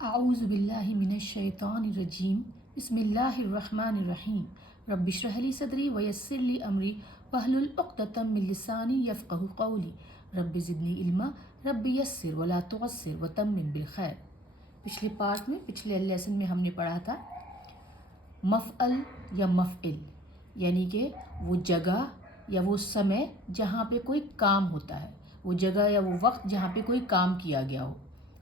आऊज़ु बिल्लाहि मिनश शैतानिर रजीम बिस्मिल्लाहिर रहमानिर रहीम रब्बि इश्रह ली सदरी व यस्सिर ली अमरी वहलुल उक़दतम मिन लिसानी यफ़क़हू क़ौली रब्बि ज़िदनी इल्मा रब्बि यस्सिर वला तुअस्सिर व तम्मिम बिल खैर। पिछले पार्ट में पिछले लेसन में हमने पढ़ा था मफ़अल या मफ़इल, यानी कि वो जगह या वो समय जहाँ पे कोई काम होता है, वो जगह या वो वक्त जहाँ पे कोई काम किया गया हो,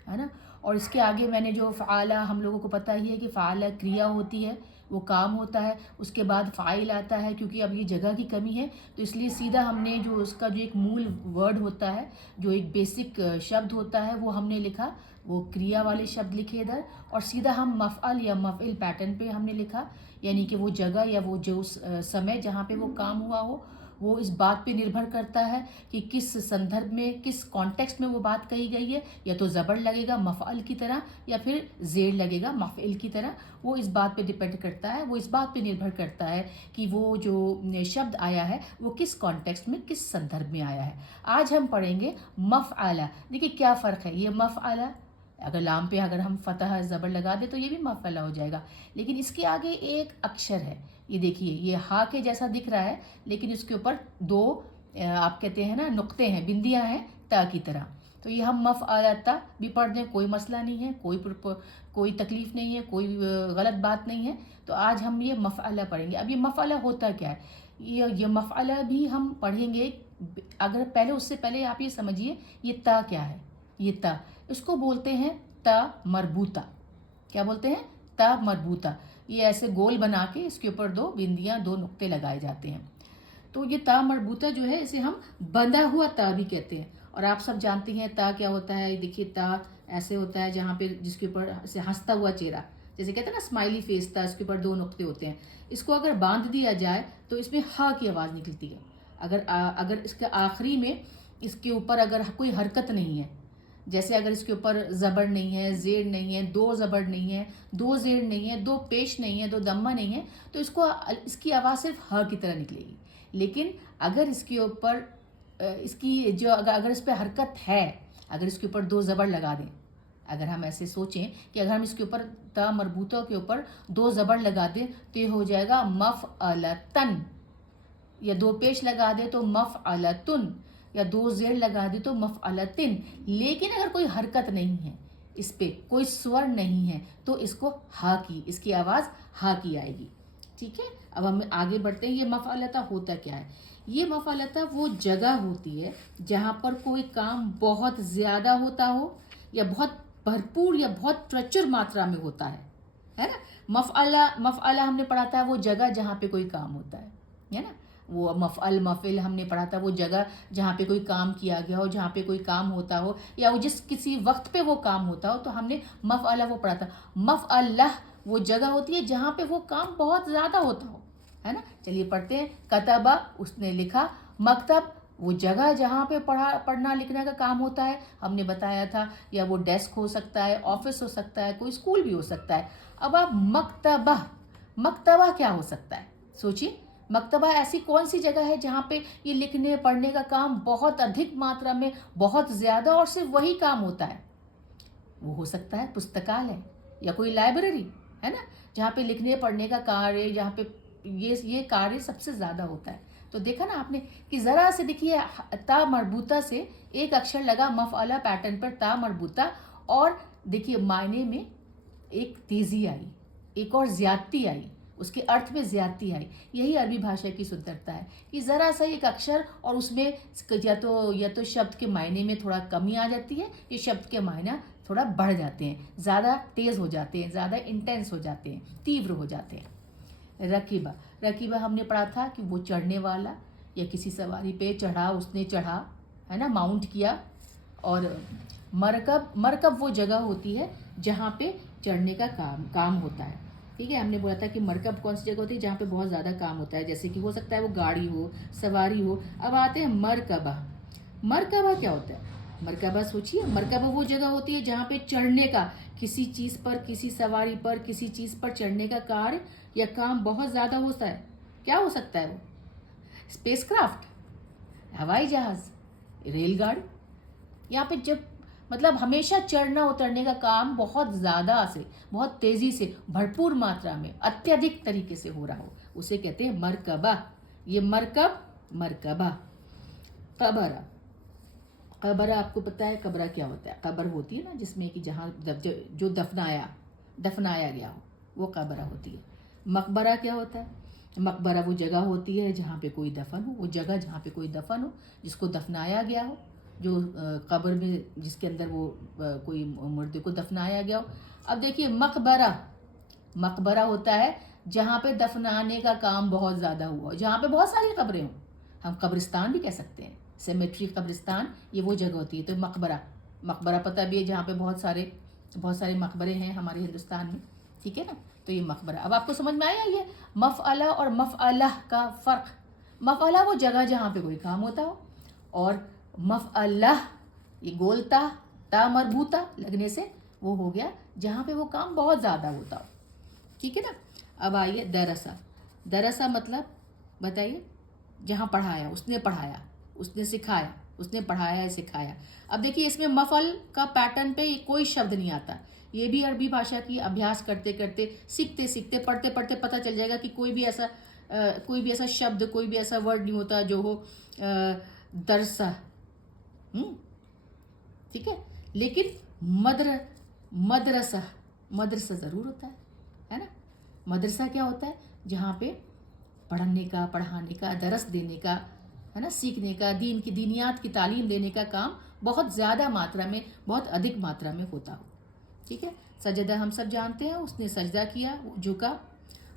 है ना। और इसके आगे मैंने जो फ़आला, हम लोगों को पता ही है कि फ़आला क्रिया होती है, वो काम होता है। उसके बाद फ़ाइल आता है, क्योंकि अब ये जगह की कमी है तो इसलिए सीधा हमने जो उसका जो एक मूल वर्ड होता है, जो एक बेसिक शब्द होता है, वो हमने लिखा, वो क्रिया वाले शब्द लिखे इधर, और सीधा हम मफ़अल या मफ़इल पैटर्न पे हमने लिखा, यानी कि वो जगह या वो जो समय जहाँ पे वो काम हुआ हो, वो इस बात पे निर्भर करता है कि किस संदर्भ में, किस कॉन्टेक्स्ट में वो बात कही गई है। या तो ज़बर लगेगा मफ़अल की तरह या फिर ज़ेर लगेगा मफ़इल की तरह, वो इस बात पे डिपेंड करता है, वो इस बात पे निर्भर करता है कि वो जो शब्द आया है वो किस कॉन्टेक्स्ट में, किस संदर्भ में आया है। आज हम पढ़ेंगे मफ़अला। देखिए क्या फ़र्क है, ये मफ़अला, अगर लाम पे अगर हम फ़तह ज़बर लगा दे तो ये भी मफ़अला हो जाएगा, लेकिन इसके आगे एक अक्षर है, ये देखिए, ये हा के जैसा दिख रहा है, लेकिन इसके ऊपर दो आप कहते हैं ना नुक्ते हैं, बिंदियां हैं ता की तरह। तो ये हम मफ़अलता भी पढ़ दें, कोई मसला नहीं है, कोई तकलीफ़ नहीं है, कोई गलत बात नहीं है। तो आज हम ये मफ़अला पढ़ेंगे। अब ये मफ़अला होता क्या है, ये मफ़अला भी हम पढ़ेंगे। अगर पहले, उससे पहले आप ये समझिए ये ता क्या है। ये ता, इसको बोलते हैं ता मरबूता। क्या बोलते हैं? ता मरबूता। ये ऐसे गोल बना के इसके ऊपर दो बिंदियां, दो नुक्ते लगाए जाते हैं। तो ये ता मरबूता जो है, इसे हम बंधा हुआ ता भी कहते हैं। और आप सब जानती हैं ता क्या होता है। देखिए ता ऐसे होता है जहाँ पे, जिसके ऊपर ऐसे हंसता हुआ चेहरा, जैसे कहते हैं ना स्माइली फेस, था इसके ऊपर दो नुक्ते होते हैं। इसको अगर बांध दिया जाए तो इसमें हा की आवाज़ निकलती है। अगर इसके आखिरी में, इसके ऊपर अगर कोई हरकत नहीं है, जैसे अगर इसके ऊपर ज़बर नहीं है, ज़ेर नहीं है, दो ज़बर नहीं है, दो ज़ेर नहीं है, दो पेश नहीं है, दो दम्मा नहीं है, तो इसकी आवाज़ सिर्फ ह की तरह निकलेगी। लेकिन अगर इसके ऊपर इसकी जो अगर इस पर हरकत है, अगर इसके ऊपर दो ज़बर लगा दें, अगर हम ऐसे सोचें कि अगर हम इसके ऊपर ता मरबूता के ऊपर दो ज़बर लगा दें तो ये हो जाएगा मफ़अलतन, या दो पेश लगा दे तो मफ़अलतुन, या दो ज़ेर लगा दे तो मफ़अलतिन। लेकिन अगर कोई हरकत नहीं है, इस पे कोई स्वर नहीं है, तो इसको इसकी आवाज़ हा की आएगी। ठीक है, अब हम आगे बढ़ते हैं। ये मफ़अलता होता क्या है? ये मफ़अलता वो जगह होती है जहाँ पर कोई काम बहुत ज़्यादा होता हो, या बहुत भरपूर या बहुत प्रचुर मात्रा में होता है ना। मफ़अला हमने पढ़ा था, वो जगह जहाँ पे कोई काम होता है ना। वो मफ़अल मफ़इल हमने पढ़ा था, वो जगह जहाँ पे कोई काम किया गया हो, जहाँ पे कोई काम होता हो, या वो जिस किसी वक्त पे वो काम होता हो, तो हमने मफ़अला वो पढ़ा था। मफ़अला वो जगह होती है जहाँ पे वो काम बहुत ज़्यादा होता हो, है ना। चलिए पढ़ते हैं। कतबा, उसने लिखा। मकतब, वो जगह जहाँ पे पढ़ना लिखने का काम होता है, हमने बताया था, या वो डेस्क हो सकता है, ऑफिस हो सकता है, कोई स्कूल भी हो सकता है। अब आप मकतबा, मकतबा क्या हो सकता है, सोचिए। मकतबा ऐसी कौन सी जगह है जहाँ पे ये लिखने पढ़ने का काम बहुत अधिक मात्रा में, बहुत ज़्यादा, और सिर्फ वही काम होता है। वो हो सकता है पुस्तकालय या कोई लाइब्रेरी, है ना, जहाँ पे लिखने पढ़ने का कार्य, जहाँ पे ये कार्य सबसे ज़्यादा होता है। तो देखा ना आपने कि ज़रा से देखिए, ता मरबूता से एक अक्षर लगा मफ़अला पैटर्न पर, ता मरबूता, और देखिए मायने में एक तेज़ी आई, एक और ज़्यादती आई, उसके अर्थ में ज़्यादती आई। यही अरबी भाषा की सुंदरता है कि ज़रा सा एक अक्षर, और उसमें या तो शब्द के मायने में थोड़ा कमी आ जाती है, या शब्द के मायना थोड़ा बढ़ जाते हैं, ज़्यादा तेज़ हो जाते हैं, ज़्यादा इंटेंस हो जाते हैं, तीव्र हो जाते हैं। रकीबा, रकीबा हमने पढ़ा था कि वो चढ़ने वाला, या किसी सवारी पे चढ़ा, उसने चढ़ा, है ना, माउंट किया। और मरकब, मरकब वो जगह होती है जहाँ पे चढ़ने का काम होता है। ठीक है, हमने बोला था कि मरकब कौन सी जगह होती है जहाँ पे बहुत ज़्यादा काम होता है, जैसे कि हो सकता है वो गाड़ी हो, सवारी हो। अब आते हैं मरकबा। मरकबा क्या होता है? मरकबा सोचिए, मरकबा वो जगह होती है जहाँ पे चढ़ने का, किसी चीज़ पर, किसी सवारी पर, किसी चीज़ पर चढ़ने का कार्य या काम बहुत ज़्यादा होता है। क्या हो सकता है वो? स्पेसक्राफ्ट, हवाई जहाज़, रेलगाड़ी। यहाँ पे जब मतलब हमेशा चढ़ना उतरने का काम बहुत ज़्यादा से, बहुत तेज़ी से, भरपूर मात्रा में, अत्यधिक तरीके से हो रहा हो, उसे कहते हैं मरकबा। ये मरकब, मरकबा। कबरा, कबरा आपको पता है कबरा क्या होता है? कब्र होती है ना जिसमें कि जहाँ जो दफनाया गया हो, वो कबरा होती है। मकबरा क्या होता है? मकबरा वो जगह होती है जहाँ पे कोई दफन हो, वो जगह जहाँ पे कोई दफन हो, जिसको दफनाया गया हो, जो कब्र में जिसके अंदर वो कोई मुर्दे को दफनाया गया हो। अब देखिए मकबरा, मकबरा होता है जहाँ पे दफनाने का काम बहुत ज़्यादा हुआ हो, जहाँ पे बहुत सारी कब्रें हों। हम कब्रिस्तान भी कह सकते हैं, सेमेट्री कब्रिस्तान, ये वो जगह होती है। तो मकबरा, मकबरा पता भी है जहाँ पे बहुत सारे मकबरे हैं हमारे हिंदुस्तान में, ठीक है ना। तो ये मकबरा। अब आपको समझ में आया ये मफ़अला और मफ़अला का फ़र्क? मफ़अला वो जगह जहाँ पे कोई काम होता हो, और मफ़अला ये गोलता ता मरबूता लगने से वो हो गया जहाँ पे वो काम बहुत ज़्यादा होता हो, ठीक है ना। अब आइए दरसा। दरसा मतलब बताइए? जहाँ पढ़ाया, उसने पढ़ाया, उसने सिखाया, उसने पढ़ाया सिखाया। अब देखिए इसमें मफल का पैटर्न पे कोई शब्द नहीं आता। ये भी अरबी भाषा की अभ्यास करते करते, सीखते सीखते, पढ़ते पढ़ते पता चल जाएगा कि कोई भी ऐसा शब्द, कोई भी ऐसा वर्ड नहीं होता जो हो दरसा। ठीक है। लेकिन मदरसा, मदरसा ज़रूर होता है ना। मदरसा क्या होता है? जहाँ पे पढ़ने का, पढ़ाने का, दरस देने का, है ना, सीखने का, दीन की दीनियात की तालीम देने का काम बहुत ज़्यादा मात्रा में, बहुत अधिक मात्रा में होता हो, ठीक है। सजदा हम सब जानते हैं, उसने सजदा किया, वो झुका।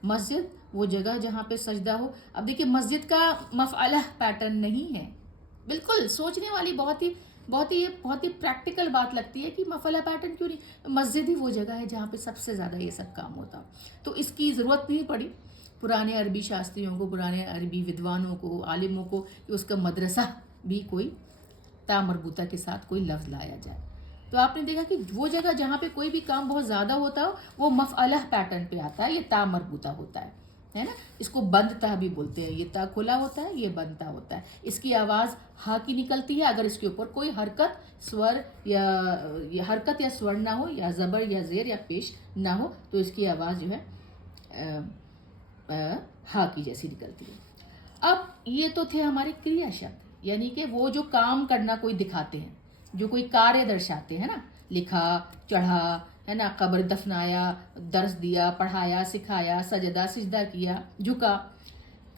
मस्जिद वो जगह जहाँ पे सजदा हो। अब देखिए मस्जिद का मफ़अला पैटर्न नहीं है, बिल्कुल सोचने वाली बहुत ही प्रैक्टिकल बात लगती है कि मफ़अला पैटर्न क्यों नहीं। मस्जिद ही वो जगह है जहाँ पे सबसे ज़्यादा ये सब काम होता हो। तो इसकी ज़रूरत नहीं पड़ी पुराने अरबी शास्त्रियों को, पुराने अरबी विद्वानों को, आलिमों को कि उसका मदरसा भी कोई ता मरबूता के साथ कोई लफ्ज़ लाया जाए। तो आपने देखा कि वो जगह जहाँ पे कोई भी काम बहुत ज़्यादा होता हो वो मफ़अला पैटर्न पे आता है, ये ता मरबूता होता है ना। इसको बंद ता भी बोलते हैं। ये ता खुला होता है, ये बंद ता होता है। इसकी आवाज़ हा की निकलती है अगर इसके ऊपर कोई हरकत, स्वर या हरकत या स्वर ना हो, या ज़बर या ज़ेर या पेश ना हो, तो इसकी आवाज़ जो है हा की जैसी निकलती है। अब ये तो थे हमारे क्रिया शब्द, यानी कि वो जो काम करना कोई दिखाते हैं, जो कोई कार्य दर्शाते हैं ना। लिखा, चढ़ा, है ना, कब्र दफनाया, दर्स दिया, पढ़ाया, सिखाया, सजदा सिजदा किया, झुका।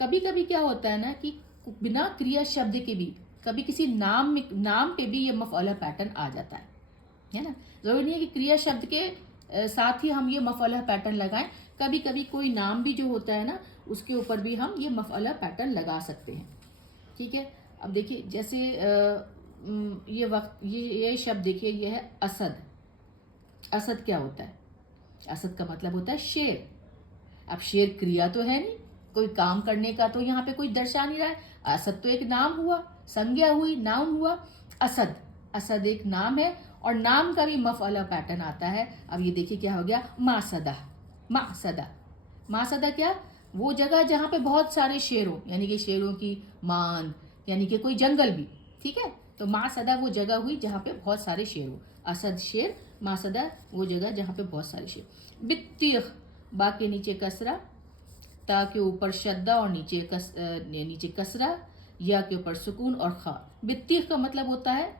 कभी कभी क्या होता है ना कि बिना क्रिया शब्द के भी कभी किसी नाम पे भी ये मफ़अला पैटर्न आ जाता है ना। ज़रूरी नहीं है कि क्रिया शब्द के साथ ही हम ये मफ़अला पैटर्न लगाएं। कभी कभी कोई नाम भी जो होता है ना उसके ऊपर भी हम ये मफ़अला पैटर्न लगा सकते हैं, ठीक है। अब देखिए जैसे ये शब्द देखिए, ये है असद। असद क्या होता है? असद का मतलब होता है शेर। अब शेर क्रिया तो है नहीं, कोई काम करने का तो यहाँ पे कोई दर्शा नहीं रहा है। असद तो एक नाम हुआ, संज्ञा हुई, नाउन हुआ। असद, असद एक नाम है और नाम का भी मफ़अला पैटर्न आता है। अब ये देखिए क्या हो गया, मासदा। मासदा, मासदा क्या? वो जगह जहाँ पे बहुत सारे शेर हो, यानी कि शेरों की मान, यानी कि कोई जंगल भी, ठीक है। तो मासदा वो जगह हुई जहाँ पे बहुत सारे शेर हो। असद शेर, मासदा वो जगह जहाँ पे बहुत सारे शेर। बित्तीख, बा के नीचे कसरा, ता के ऊपर शद्दा और नीचे कसरा, या के ऊपर सुकून और खा। बित्तीख का मतलब होता है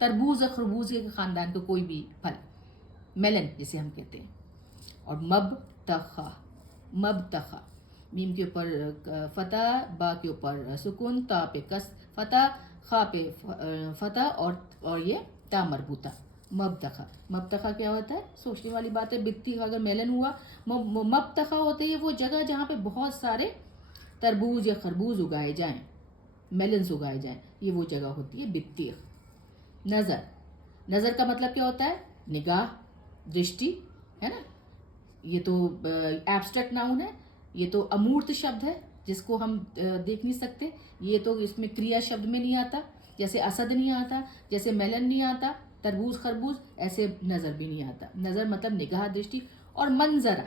तरबूज या खरबूज के ख़ानदान का कोई भी फल, मेलन जिसे हम कहते हैं। और मबतखा, मबतखा, मीम के ऊपर फतह, बा के ऊपर सुकून, ता पे कस फतह, खा पे फतह और ये ता मरबूता। मबतखा, मबतखा क्या होता है? सोचने वाली बात है। बित्ती का अगर मेलन हुआ, मबतखा होते हैं वो जगह जहाँ पे बहुत सारे तरबूज या खरबूज उगाए जाएं, मेलन्स उगाए जाएं, ये वो जगह होती है बित्ती। नज़र, नज़र का मतलब क्या होता है? निगाह, दृष्टि, है ना। ये तो एब्स्ट्रैक्ट नाउन है, ये तो अमूर्त शब्द है जिसको हम देख नहीं सकते। ये तो इसमें क्रिया शब्द में नहीं आता, जैसे असद नहीं आता, जैसे मेलन नहीं आता, तरबूज खरबूज, ऐसे नज़र भी नहीं आता। नज़र मतलब निगाह, दृष्टि। और मंजरा,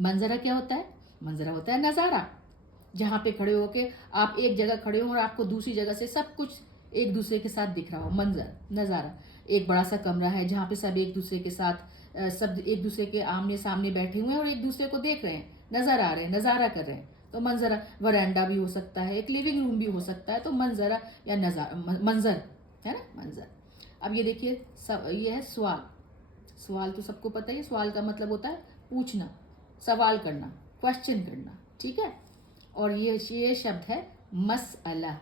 मंजरा क्या होता है? मंजरा होता है नज़ारा, जहाँ पे खड़े होके आप एक जगह खड़े हो और आपको दूसरी जगह से सब कुछ एक दूसरे के साथ दिख रहा हो, मंजर, नज़ारा। एक बड़ा सा कमरा है जहाँ पे सब एक दूसरे के साथ सब एक दूसरे के आमने सामने बैठे हुए हैं और एक दूसरे को देख रहे हैं, नज़र आ रहे हैं, नज़ारा कर रहे हैं। तो मंजरा, वरांडा भी हो सकता है, एक लिविंग रूम भी हो सकता है। तो मंजरा या मंजर है ना, मंजर। अब ये देखिए, ये है सवाल। सवाल तो सबको पता ही है, सवाल का मतलब होता है पूछना, सवाल करना, क्वेश्चन करना, ठीक है। और ये शब्द है मसअला।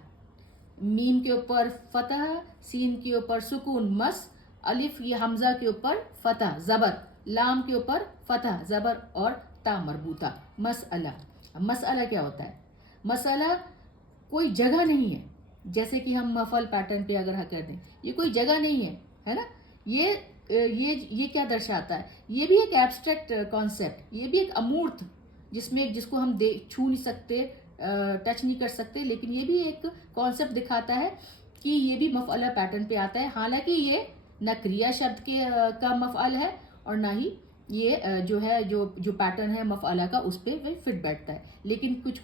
मीम के ऊपर फतह, सीन के ऊपर सुकून मस, अलिफ ये हमजा के ऊपर फतह जबर, लाम के ऊपर फतह जबर और ता मरबूता, मसअला। मसअला क्या होता है? मसअला कोई जगह नहीं है, जैसे कि हम मफल पैटर्न पे अगर कर दें, ये कोई जगह नहीं है ना। ये क्या दर्शाता है? ये भी एक एब्स्ट्रैक्ट कॉन्सेप्ट, ये भी एक अमूर्त, जिसको हम छू नहीं सकते, टच नहीं कर सकते, लेकिन ये भी एक कॉन्सेप्ट दिखाता है कि ये भी मफअला पैटर्न पे आता है। हालांकि ये न क्रिया शब्द का मफअल है और ना ही ये जो पैटर्न है मफअला का उस पर वह फिट बैठता है। लेकिन कुछ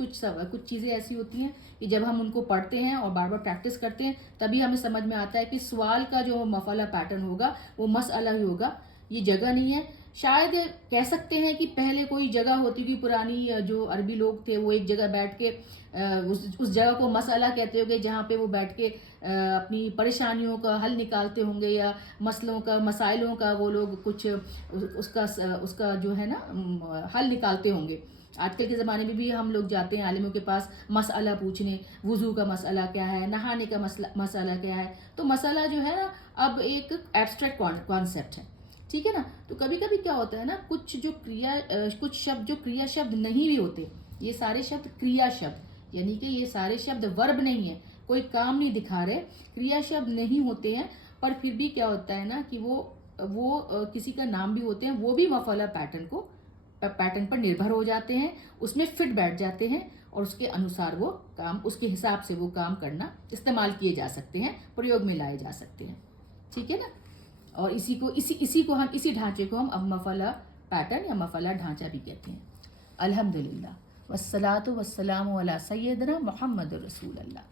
चीज़ें ऐसी होती हैं कि जब हम उनको पढ़ते हैं और बार बार प्रैक्टिस करते हैं तभी हमें समझ में आता है कि सवाल का जो मफअला पैटर्न होगा वो मसअला ही होगा, ये जगह नहीं है। शायद कह सकते हैं कि पहले कोई जगह होती थी, पुरानी जो अरबी लोग थे वो एक जगह बैठ के उस जगह को मसला कहते होंगे, जहाँ पे वो बैठ के अपनी परेशानियों का हल निकालते होंगे या मसाइलों का वो लोग कुछ उसका जो है ना हल निकालते होंगे। आजकल के ज़माने में भी हम लोग जाते हैं आलिमों के पास मसला पूछने, वुज़ू का मसला क्या है, नहाने का मसला क्या है। तो मसला जो है ना अब एक एब्स्ट्रैक्ट कॉन्सेप्ट है, ठीक है ना। तो कभी कभी क्या होता है ना, कुछ शब्द जो क्रिया शब्द नहीं भी होते, ये सारे शब्द क्रिया शब्द, यानी कि ये सारे शब्द वर्ब नहीं है, कोई काम नहीं दिखा रहे, क्रिया शब्द नहीं होते हैं, पर फिर भी क्या होता है ना कि वो किसी का नाम भी होते हैं, वो भी मफअला पैटर्न पर निर्भर हो जाते हैं, उसमें फिट बैठ जाते हैं और उसके अनुसार वो काम, उसके हिसाब से वो काम करना इस्तेमाल किए जा सकते हैं, प्रयोग में लाए जा सकते हैं, ठीक है ना। और इसी ढांचे को हम अब मफअला पैटर्न या मफअला ढांचा भी कहते हैं। अल्हम्दुलिल्लाह वस्सलातु वस्सलामु अला सय्यदना मुहम्मद रसूलुल्लाह।